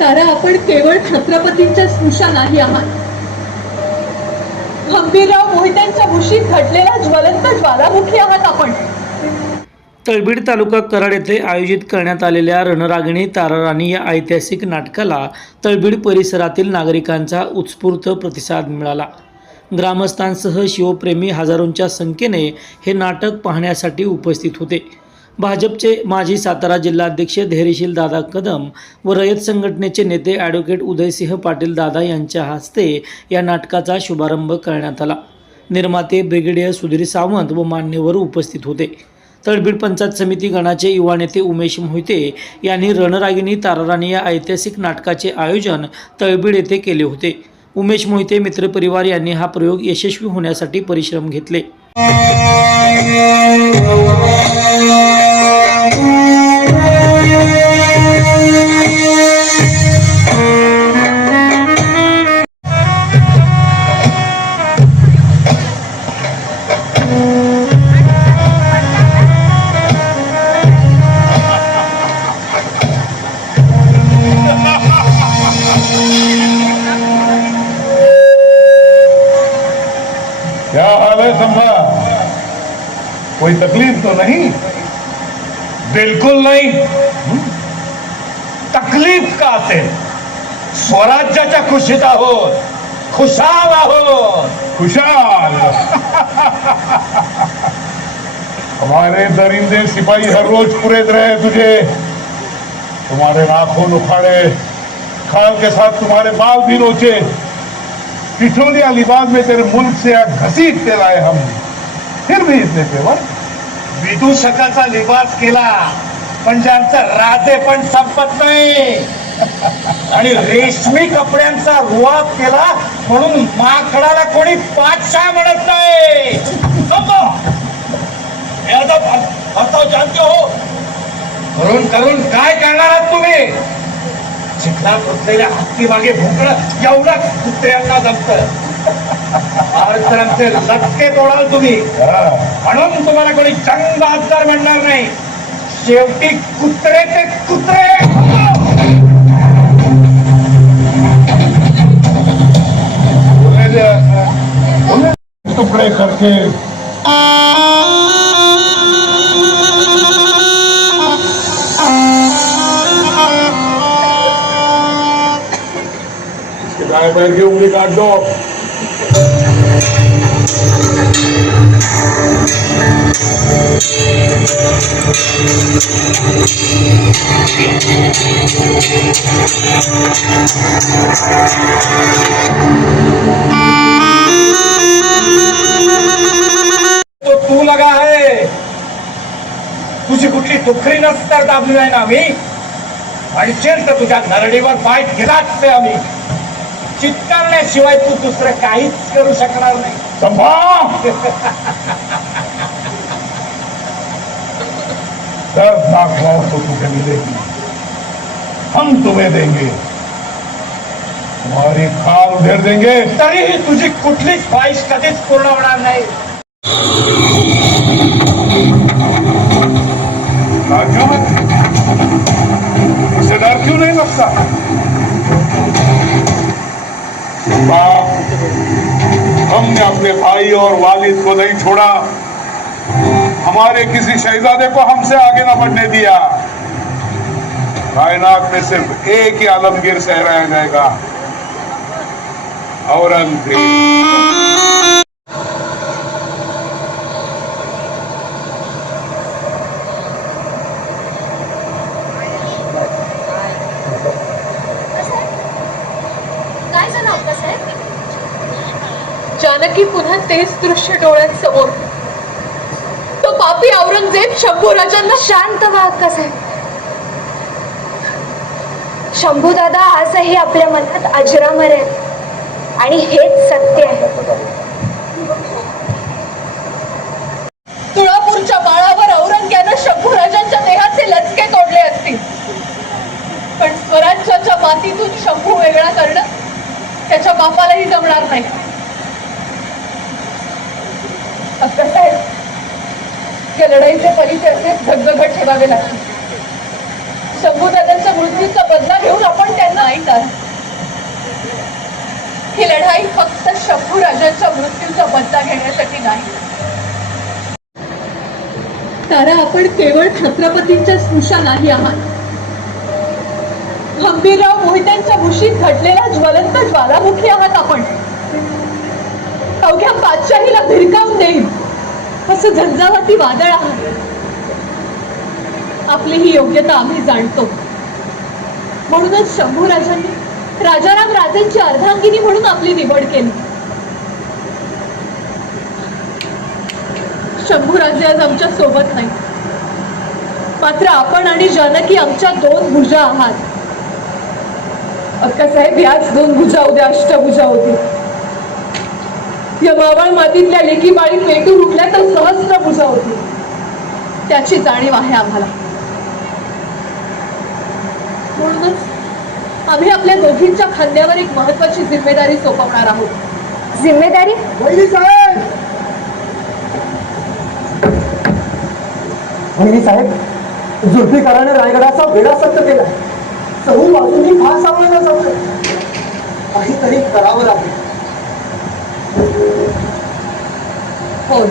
कारण आपण केवळ छत्रपतींच्या स्पृशा नाही आहात. हंबीरराव मोहित्यांच्या मुशीत घडलेला ज्वलंत ज्वालामुखी आहात आपण. तळबीड तालुका कराड येथे आयोजित करण्यात आलेल्या रणरागिणी ताराराणी या ऐतिहासिक नाटकाला तळबीड परिसरातील नागरिकांचा उत्स्फूर्त प्रतिसाद मिळाला. ग्रामस्थांसह शिवप्रेमी हजारोंच्या संख्येने हे नाटक पाहण्यासाठी उपस्थित होते. भाजपचे माजी सातारा जिल्हाध्यक्ष धैर्यशील दादा कदम व रयत संघटनेचे नेते ॲडव्होकेट उदयसिंह पाटील दादा यांच्या हस्ते या नाटकाचा शुभारंभ करण्यात आला. निर्माते ब्रिगेडियर सुधीर सावंत व मान्यवर उपस्थित होते. तळबीड पंचायत समिती गणाचे युवा नेते उमेश मोहिते यांनी रणरागिणी ताराराणी या ऐतिहासिक नाटकाचे आयोजन तळबीड येथे केले होते. उमेश मोहिते मित्रपरिवार यांनी हा प्रयोग यशस्वी होण्यासाठी परिश्रम घेतले. क्या हाल है संभा? कोई तकलीफ तो नहीं? बिलकुल नाही। तकलीफ़ का असेल स्वराज्याच्या खुशीत आहोत खुशाल आहोत खुशहाल हमारे दरिंदे सिपाही हर रोज पुरेद रहे तुझे। तुम्हारे नाखून उखाड़े खाल के साथ तुम्हारे बाल भी नोचे पिठोलिया लिबास में तेरे मुल्क से घसीट के लाए हम। फिर भी इतने पेवर विदूषकाचा लिबास केला पण ज्यांचं राजे पण संपत नाही. आणि रेशमी कपड्यांचा रुवाब केला म्हणून माकडाला कोणी पाचशा म्हणत नाही. आता हो. करून करून काय करणार आहात तुम्ही? चिखला फुटलेल्या हत्ती मागे भुंकणं एवढं कुत्र्यांना जमत आमचे लटके तोडाल तुम्ही. म्हणून तुम्हाला कोणी चंग आजार म्हणणार नाही. शेवटी कुत्रे ते कुत्रे. टुकड़े करके. इसके दाएं पैर की उंगली काट दो। तुझी कुठली दुखरी नसतर दाबली नाही ना आम्ही. आणि चेल तर तुझ्या नरडीवर पाय घेलाच ते आम्ही. चित्कारण्याशिवाय तू दुसरं काहीच करू शकणार नाही. संभा दर्दनाक मौत तो तुम्हें मिलेगी। हम तुम्हें देंगे। तुम्हारी खाल उधेर देंगे। तरीही तुझी कुठलीच ख्वाहिश कधीच पूर्ण होणार नाही. क्यों नहीं लगता? हमने अपने भाई और वालिद को नहीं छोड़ा। हमारे किसी शहजादे को हमसे आगे ना बढ़ने दिया। कायनात में सिर्फ़ एक ही आलमगीर सहराया जाएगा। औरंगज़ेब। जानकी पुन्हा तेच दृश्य डोळ्यांसमोर. तो पापी औरंगजेब शंभूराजांना शांत व्हा अक्कासाहेब शंभूदादा आजही आपल्या मनात अजरामर आहे आणि हेच सत्य आहे. लढाईचे परिचर्चे घटघट ठेवावे लागतील. शंभूदादांच्या मृत्यूचा बदला घेऊन आपण त्यांना ऐकणार. ही लढाई फक्त शंभू राजांच्या मृत्यूचा बदला घेण्यासाठी नाही. तारा आपण केवळ छत्रपतींच्या स्नुषा नाही आहात. हंबीरराव मोहित्यांच्या मुशीत घडलेला ज्वलंत ज्वालामुखी आहात आपण. अवघ्या पाचशाहीला भिरकावून देईल. असं झंझावाती वादळ आहात आपली ही योग्यता आम्ही जाणतो. म्हणूनच शंभू राजांनी राजाराम राजेंची अर्धांगिनी म्हणून आपली निवड केली. शंभू राजे आज आमच्यासोबत नाही मात्र आपण आणि जानकी आमच्या दोन भुजा आहात. अक्कासाहेब याच दोन भुजा उद्या अष्टभुजा होती या मावळ मातीतल्या लेकी बाळी पेटून उठल्या तर सहस्त्र भुजा होती. त्याची जाणीव आहे आम्हाला. म्हणूनच आम्ही आपल्या दोघींच्या खांद्यावर एक महत्वाची जिम्मेदारी सोपवणार आहोत. जिम्मेदारी? वहिनी साहेब! वहिनी साहेब जुल्फिकाराने रायगडाचा वेळा सत्य केला. चहू बाजूनी फार सावळला जातोय काहीतरी करावं लागेल. होय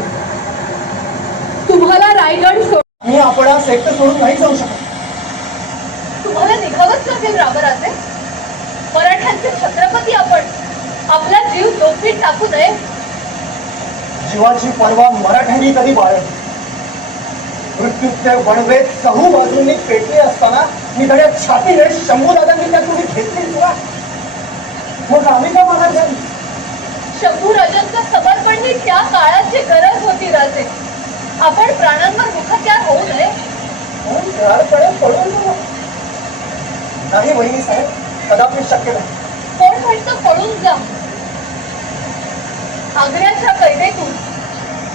तुम्हाला रायगड सोड मी आपण सेक्टर सोडून नाही जाऊ शकत तुम्हाला निघावंच लागेल रामराजे मराठ्यांचे छत्रपती आपण. आपला जीव डोकीत टाकू नये. जीवाची पर्वा मराठ्यांनी कधी बाळगली? मृत्यूचे वणवे चहू बाजूंनी पेटले असताना मी गड्यात छातीने शंभूदादांनी त्या तुम्ही घेतली तुला मग आम्ही का घ्यावी? शंभू ही त्या काळाची गरज होती राजे. आपण प्राणांवर मुखत्यार होऊ नये. म्हणून जाऊ. नाही वहिनी साहेब कदापि शक्य नाही. कोण म्हणतं पळून जा आग्र्याच्या कैदेतून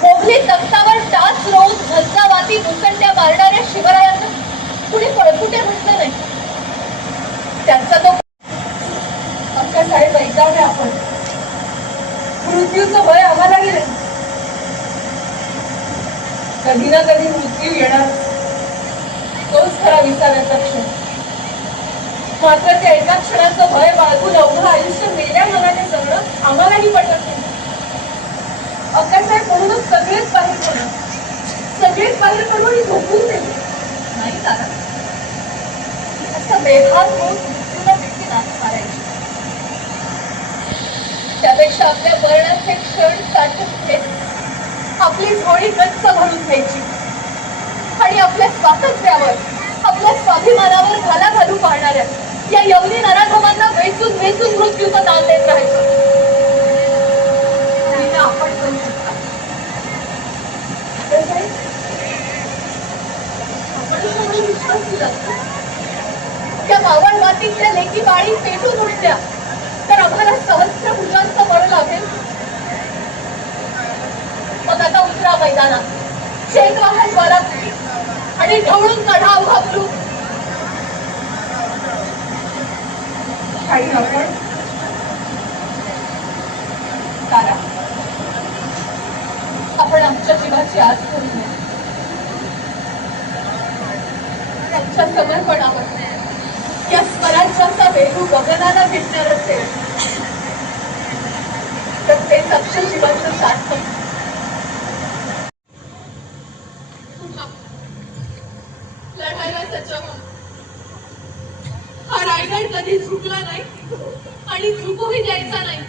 मोगली तख्तावर टाच रोवून झंझावाती मुसंड्या मारणाऱ्या शिवरायांना कुणी पळकुटे म्हटलं नाही. त्यांचा तो अक्कासाहेब ऐकावे आपण मृत्यूचं भय आम्हालाही नाही कधी ना कधी मृत्यू येणार. तोच खरा विसाव्याचा क्षण. मात्र त्या एका क्षणाचं भय बाळगून अवघं आयुष्य मेल्या मनाने जगणं आम्हालाही पटत नाही. अक्कासाहेब म्हणूनच सगळेच बाहेर पडलं सगळेच बाहेर पडलो आणि झोपून दिले नाही तारा. असं बेभान होऊन मृत्यूला देखील नाही मारायची. त्यापेक्षा आपल्या वर्णाचे क्षण साठवून आपली झोळी गच्च भरून घ्यायची. आणि आपल्या स्वातंत्र्यावर आपल्या स्वाभिमानावर घाला घालू पाहणाऱ्या या यवनी नराधमांना वेचून वेचून मृत्यूचा दान देत राहायचं. आपण करू शकता आपण त्या मावळ मातीतल्या लेकी बाळी पेटून उठल्या तर आम्हाला सहस्त्र भुजांचं बळ लागेल मग आता उतरा मैदानात शेक वाहा ज्वाला आणि ढवळून काढा अवघा काही आपण तारा आपण आमच्या जीवाची आज करूया त्यांच्या समर्पणावर. या स्वराज्याचा वेगू गगनाला भेटणार असेल. तर तेच आमच्या जीवन नाही. आणि झुकूही द्यायचा नाही.